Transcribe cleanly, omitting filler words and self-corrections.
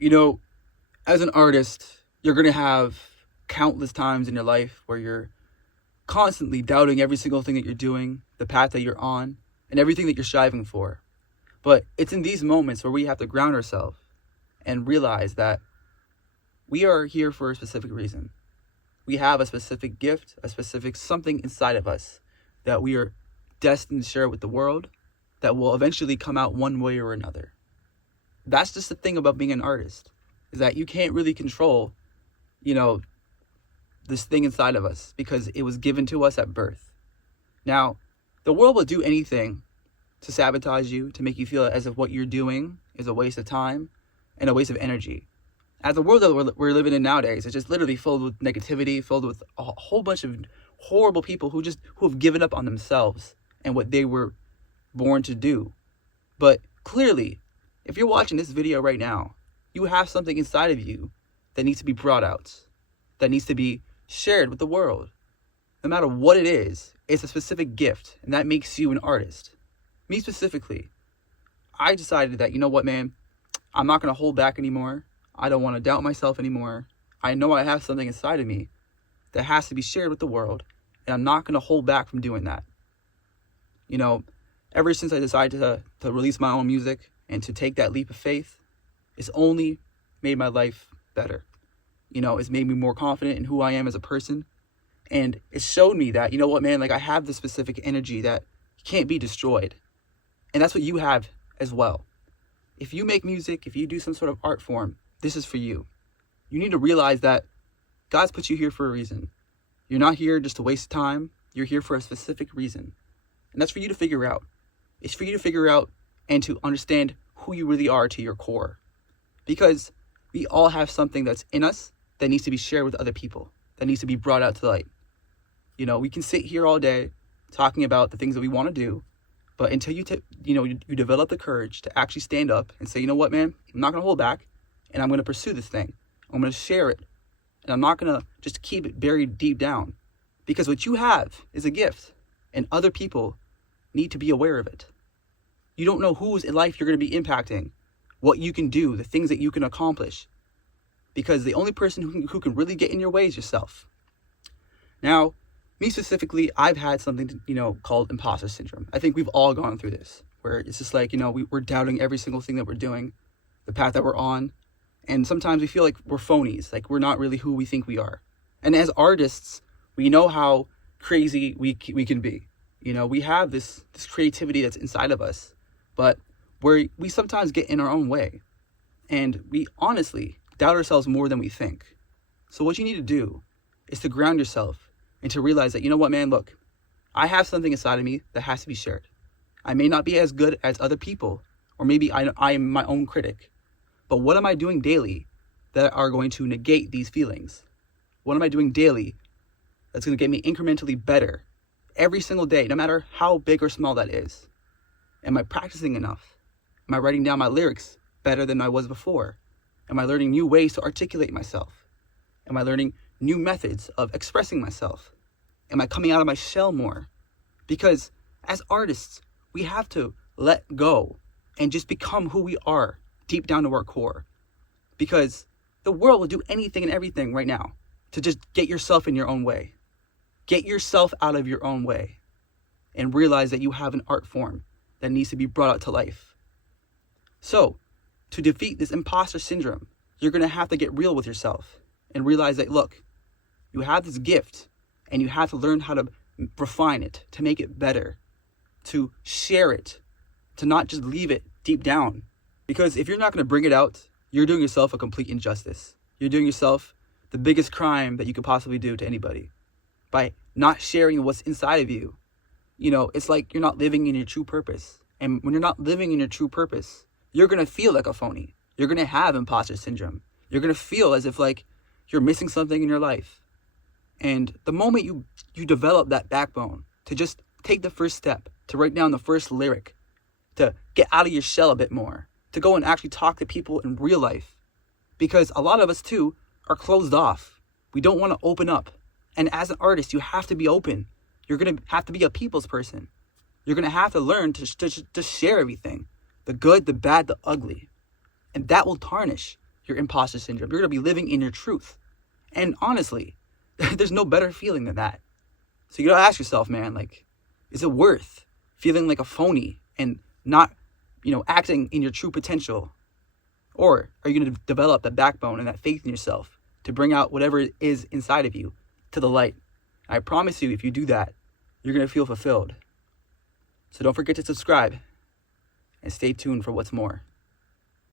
You know, as an artist, you're going to have countless times in your life where you're constantly doubting every single thing that you're doing, the path that you're on, and everything that you're striving for. But it's in these moments where we have to ground ourselves and realize that we are here for a specific reason. We have a specific gift, a specific something inside of us that we are destined to share with the world that will eventually come out one way or another. That's just the thing about being an artist, is that you can't really control, you know, this thing inside of us because it was given to us at birth. Now, the world will do anything to sabotage you, to make you feel as if what you're doing is a waste of time and a waste of energy. As the world that we're living in nowadays, it's just literally filled with negativity, filled with a whole bunch of horrible people who have given up on themselves and what they were born to do. But clearly, if you're watching this video right now, you have something inside of you that needs to be brought out, that needs to be shared with the world. No matter what it is, it's a specific gift, and that makes you an artist. Me specifically, I decided that, you know what, man, I'm not going to hold back anymore. I don't want to doubt myself anymore. I know I have something inside of me that has to be shared with the world, and I'm not going to hold back from doing that. You know, ever since I decided to release my own music and to take that leap of faith, it's only made my life better. You know, it's made me more confident in who I am as a person. And it showed me that, you know what, man, like I have this specific energy that can't be destroyed. And that's what you have as well. If you make music, if you do some sort of art form, this is for you. You need to realize that God's put you here for a reason. You're not here just to waste time. You're here for a specific reason. And that's for you to figure out. It's for you to figure out and to understand who you really are to your core. Because we all have something that's in us that needs to be shared with other people, that needs to be brought out to light. You know, we can sit here all day talking about the things that we want to do, but until you develop the courage to actually stand up and say, you know what, man, I'm not going to hold back, and I'm going to pursue this thing. I'm going to share it, and I'm not going to just keep it buried deep down, because what you have is a gift, and other people need to be aware of it. You don't know whose life you're going to be impacting, what you can do, the things that you can accomplish, because the only person who can really get in your way is yourself. Now, me specifically, I've had something, called imposter syndrome. I think we've all gone through this, where it's just like, we're doubting every single thing that we're doing, the path that we're on, and sometimes we feel like we're phonies, like we're not really who we think we are. And as artists, we know how crazy we can be. We have this creativity that's inside of us, but we sometimes get in our own way, and we honestly doubt ourselves more than we think. So what you need to do is to ground yourself and to realize that, you know what, man, look, I have something inside of me that has to be shared. I may not be as good as other people, or maybe I am my own critic, but what am I doing daily that are going to negate these feelings? What am I doing daily that's going to get me incrementally better every single day, no matter how big or small that is? Am I practicing enough? Am I writing down my lyrics better than I was before? Am I learning new ways to articulate myself? Am I learning new methods of expressing myself? Am I coming out of my shell more? Because as artists, we have to let go and just become who we are deep down to our core. Because the world will do anything and everything right now to just get yourself in your own way. Get yourself out of your own way and realize that you have an art form that needs to be brought out to life. So, to defeat this imposter syndrome, you're going to have to get real with yourself and realize that, look, you have this gift and you have to learn how to refine it, to make it better, to share it, to not just leave it deep down. Because if you're not going to bring it out, you're doing yourself a complete injustice. You're doing yourself the biggest crime that you could possibly do to anybody by not sharing what's inside of you. It's like you're not living in your true purpose. And when you're not living in your true purpose, you're going to feel like a phony. You're going to have imposter syndrome. You're going to feel as if like you're missing something in your life. And the moment you develop that backbone to just take the first step, to write down the first lyric, to get out of your shell a bit more, to go and actually talk to people in real life. Because a lot of us too are closed off. We don't want to open up. And as an artist, you have to be open. You're going to have to be a people's person. You're going to have to learn to share everything. The good, the bad, the ugly. And that will tarnish your imposter syndrome. You're going to be living in your truth. And honestly, there's no better feeling than that. So you got to ask yourself, man, like, is it worth feeling like a phony and not, acting in your true potential? Or are you going to develop that backbone and that faith in yourself to bring out whatever it is inside of you to the light? I promise you, if you do that, you're going to feel fulfilled. So don't forget to subscribe and stay tuned for what's more.